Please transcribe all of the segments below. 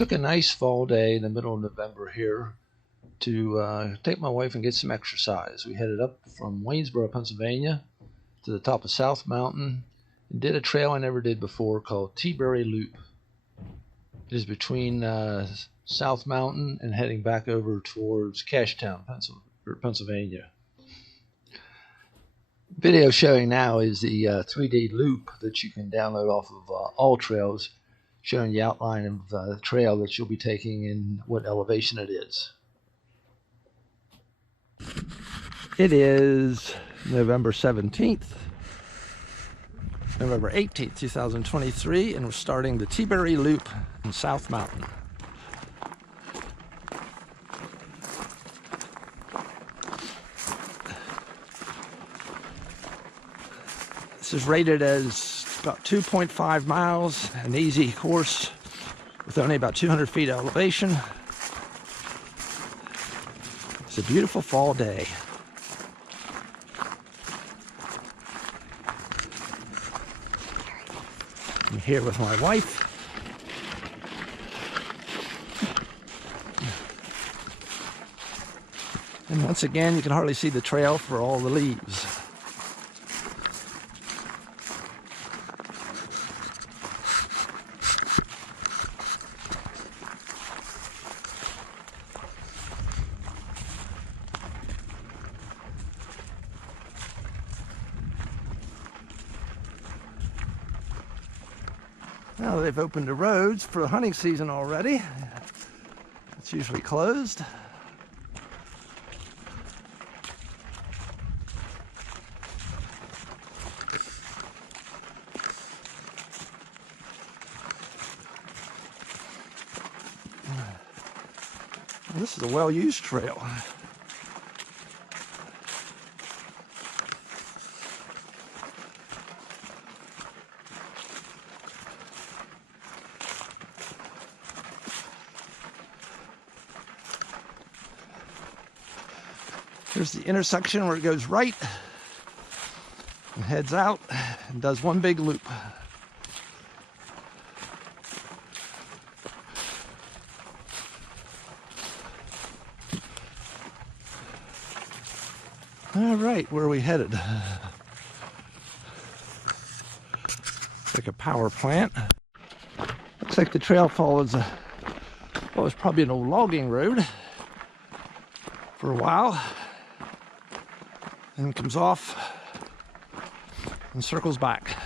Took a nice fall day in the middle of November here to take my wife and get some exercise. We headed up from Waynesboro, Pennsylvania to the top of South Mountain and did a trail I never did before called Teaberry Loop. It is between South Mountain and heading back over towards Cashtown, Pennsylvania. Video showing now is the 3D loop that you can download off of All Trails, showing the outline of the trail that you'll be taking and what elevation it is. It is November 18th, 2023, and we're starting the Teaberry Loop in South Mountain. This is rated as about 2.5 miles, an easy course with only about 200 feet elevation. It's a beautiful fall day. I'm here with my wife. And once again, you can hardly see the trail for all the leaves. Now they've opened the roads for the hunting season already. It's usually closed. This is a well-used trail. Here's the intersection where it goes right and heads out and does one big loop. All right, where are we headed? Like a power plant. Looks like the trail follows what was probably an old logging road for a while, and comes off and circles back.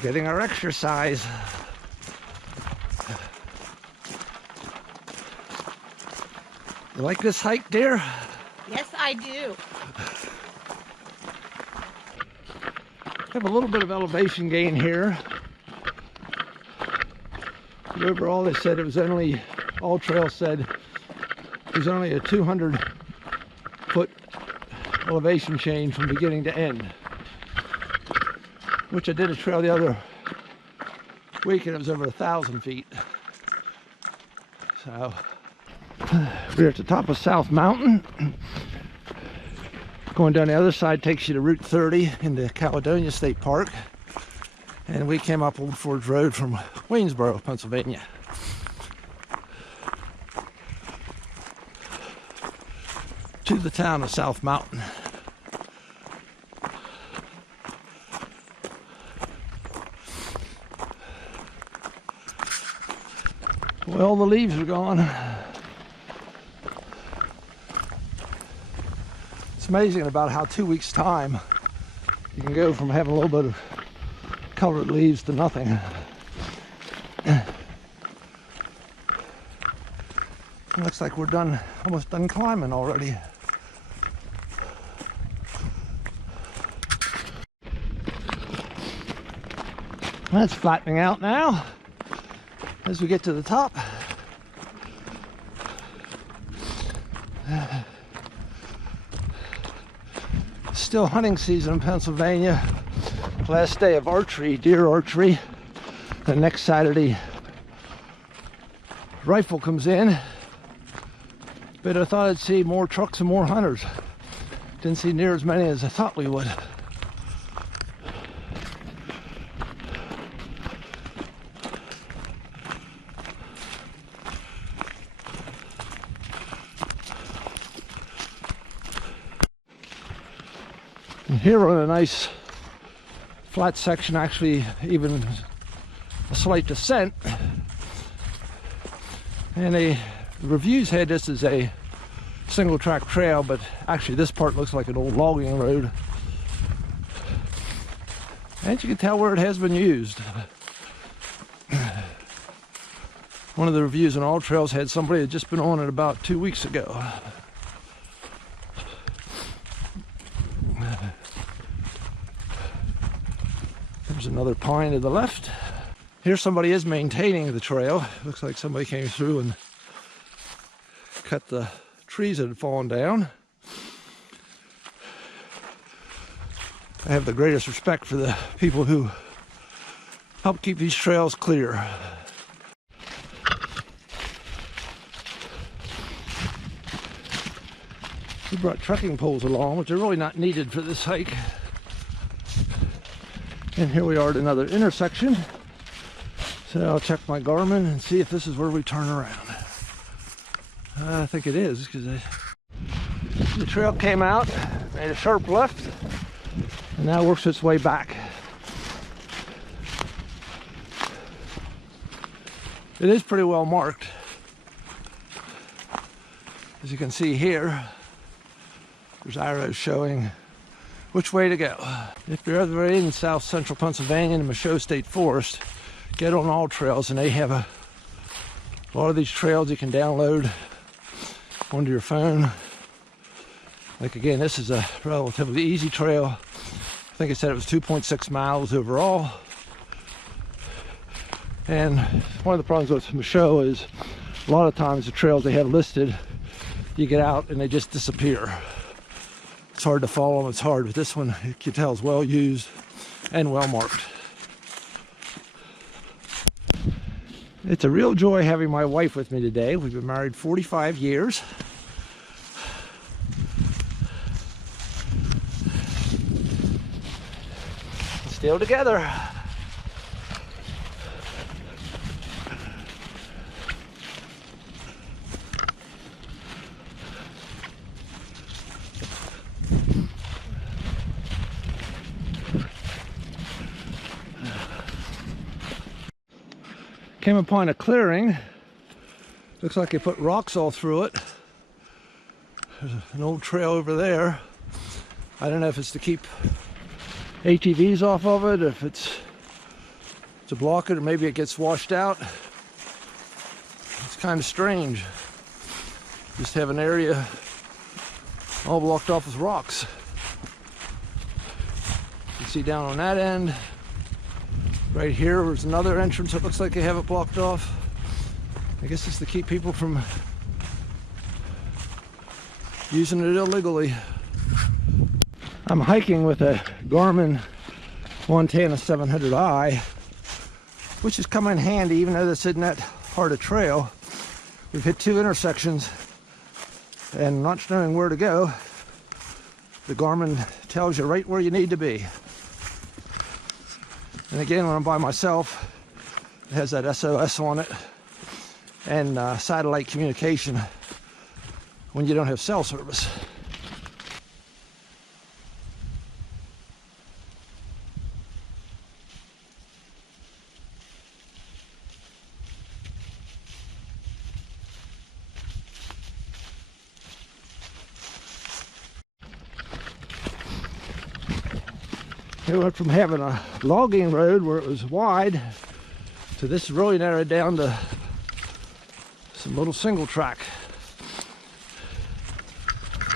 Getting our exercise. You like this hike, dear? Yes, I do. Have a little bit of elevation gain here. But overall, they said it was only, All Trails said it was only a 200-foot elevation change from beginning to end. Which I did a trail the other week and it was over 1,000 feet. So we're at the top of South Mountain. Going down the other side takes you to Route 30 into Caledonia State Park. And we came up Old Forge Road from Waynesboro, Pennsylvania. To the town of South Mountain. Well, the leaves are gone. It's amazing about how 2 weeks' time you can go from having a little bit of colored leaves to nothing. Looks like we're done, almost done climbing already. That's flattening out now as we get to the top. Still hunting season in Pennsylvania. Last day of archery, deer archery. The next Saturday, rifle comes in. But I thought I'd see more trucks and more hunters. Didn't see near as many as I thought we would. And here we're in a nice flat section, actually even a slight descent. And the reviews had this as a single track trail, but actually this part looks like an old logging road. And you can tell where it has been used. One of the reviews on All Trails had somebody had just been on it about 2 weeks ago. There's another pine to the left. Here somebody is maintaining the trail. Looks like somebody came through and cut the trees that had fallen down. I have the greatest respect for the people who help keep these trails clear. We brought trekking poles along, which are really not needed for this hike. And here we are at another intersection. So I'll check my Garmin and see if this is where we turn around. I think it is, because the trail came out, made a sharp left, and now works its way back. It is pretty well marked. As you can see here, there's arrows showing which way to go. If you're ever in south central Pennsylvania in the Michaud State Forest, get on All Trails, and they have a lot of these trails you can download onto your phone. Like again, this is a relatively easy trail. I think it said it was 2.6 miles overall. And one of the problems with Michaud is a lot of times the trails they have listed, you get out and they just disappear. It's hard to follow them, it's hard, but this one you can tell is well used and well marked. It's a real joy having my wife with me today. We've been married 45 years. Still together. Came upon a clearing. Looks like they put rocks all through it. There's an old trail over there. I don't know if it's to keep ATVs off of it, if it's to block it, or maybe it gets washed out. It's kind of strange. Just have an area all blocked off with rocks. You can see down on that end. Right here was another entrance that looks like they have it blocked off. I guess it's to keep people from using it illegally. I'm hiking with a Garmin Montana 700i, which has come in handy even though this isn't that hard a trail. We've hit 2 intersections and not knowing where to go, the Garmin tells you right where you need to be. And again, when I'm by myself, it has that SOS on it and satellite communication when you don't have cell service. It went from having a logging road where it was wide to this really narrowed down to some little single track.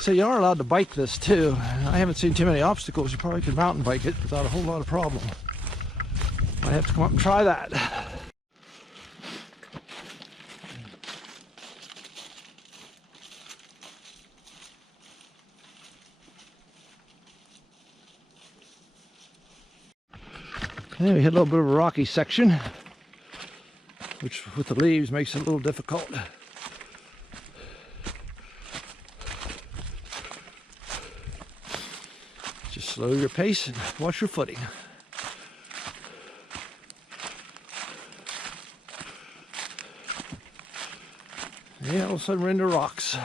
So you are allowed to bike this too. I haven't seen too many obstacles. You probably could mountain bike it without a whole lot of problem. My I have to come up and try that. And we hit a little bit of a rocky section, which with the leaves makes it a little difficult. Just slow your pace and watch your footing. Yeah, all of a sudden we're into rocks.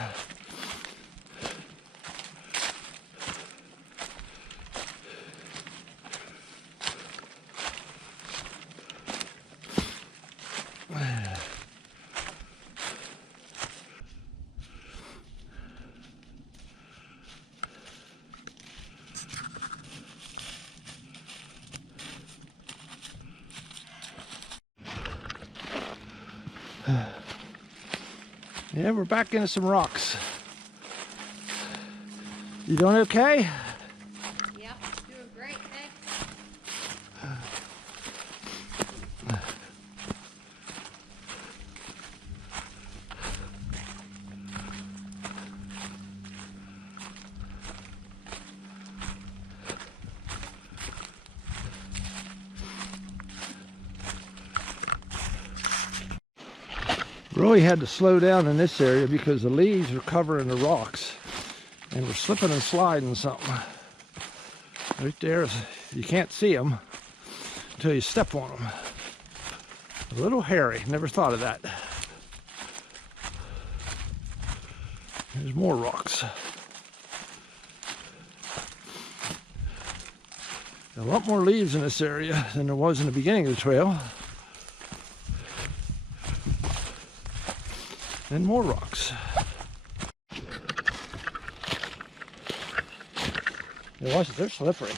Yeah, we're back into some rocks. You doing okay? Yep, doing great, thanks. Really had to slow down in this area because the leaves are covering the rocks and we're slipping and sliding something. Right there, you can't see them until you step on them. A little hairy, never thought of that. There's more rocks. A lot more leaves in this area than there was in the beginning of the trail. And more rocks. Yeah, watch it, they're slippery.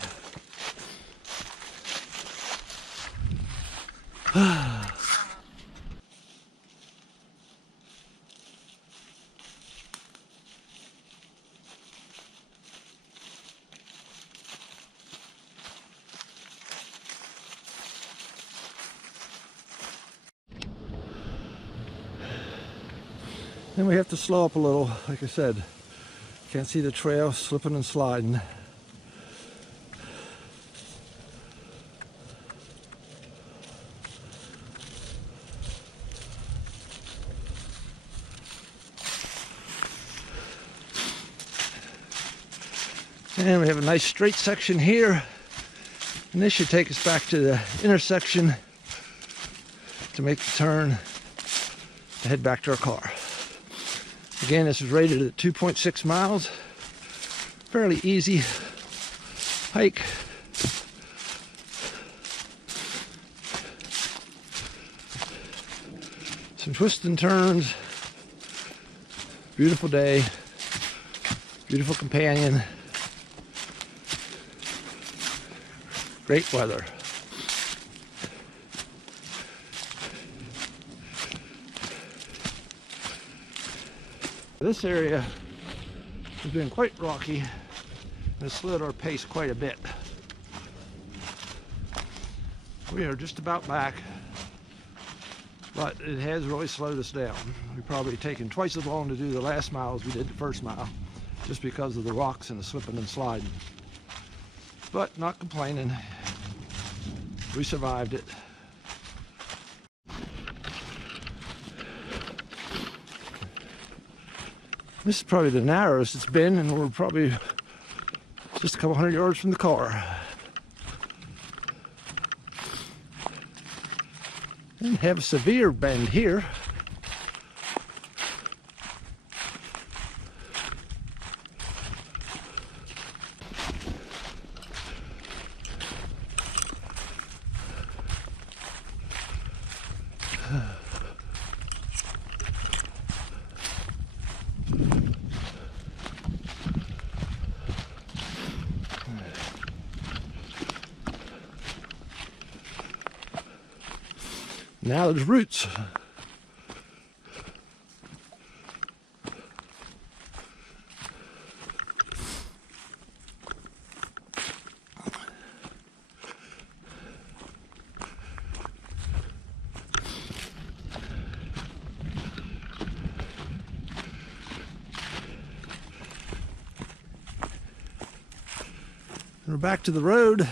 Then we have to slow up a little, like I said. Can't see the trail, slipping and sliding. And we have a nice straight section here. And this should take us back to the intersection to make the turn to head back to our car. Again, this is rated at 2.6 miles. Fairly easy hike. Some twists and turns. Beautiful day. Beautiful companion. Great weather. This area has been quite rocky and has slowed our pace quite a bit. We are just about back, but it has really slowed us down. We've probably taken twice as long to do the last mile as we did the first mile, just because of the rocks and the slipping and sliding. But not complaining. We survived it. This is probably the narrowest it's been, and we're probably just a couple hundred yards from the car. And have a severe bend here. Now there's roots. We're back to the road.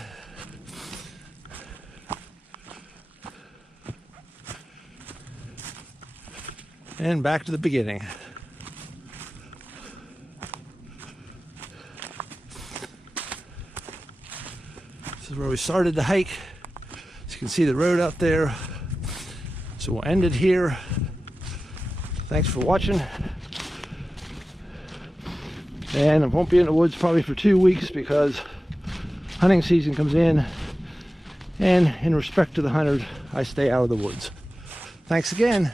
And back to the beginning. This is where we started the hike. As you can see the road out there. So we'll end it here. Thanks for watching. And I won't be in the woods probably for 2 weeks because hunting season comes in. And in respect to the hunters, I stay out of the woods. Thanks again.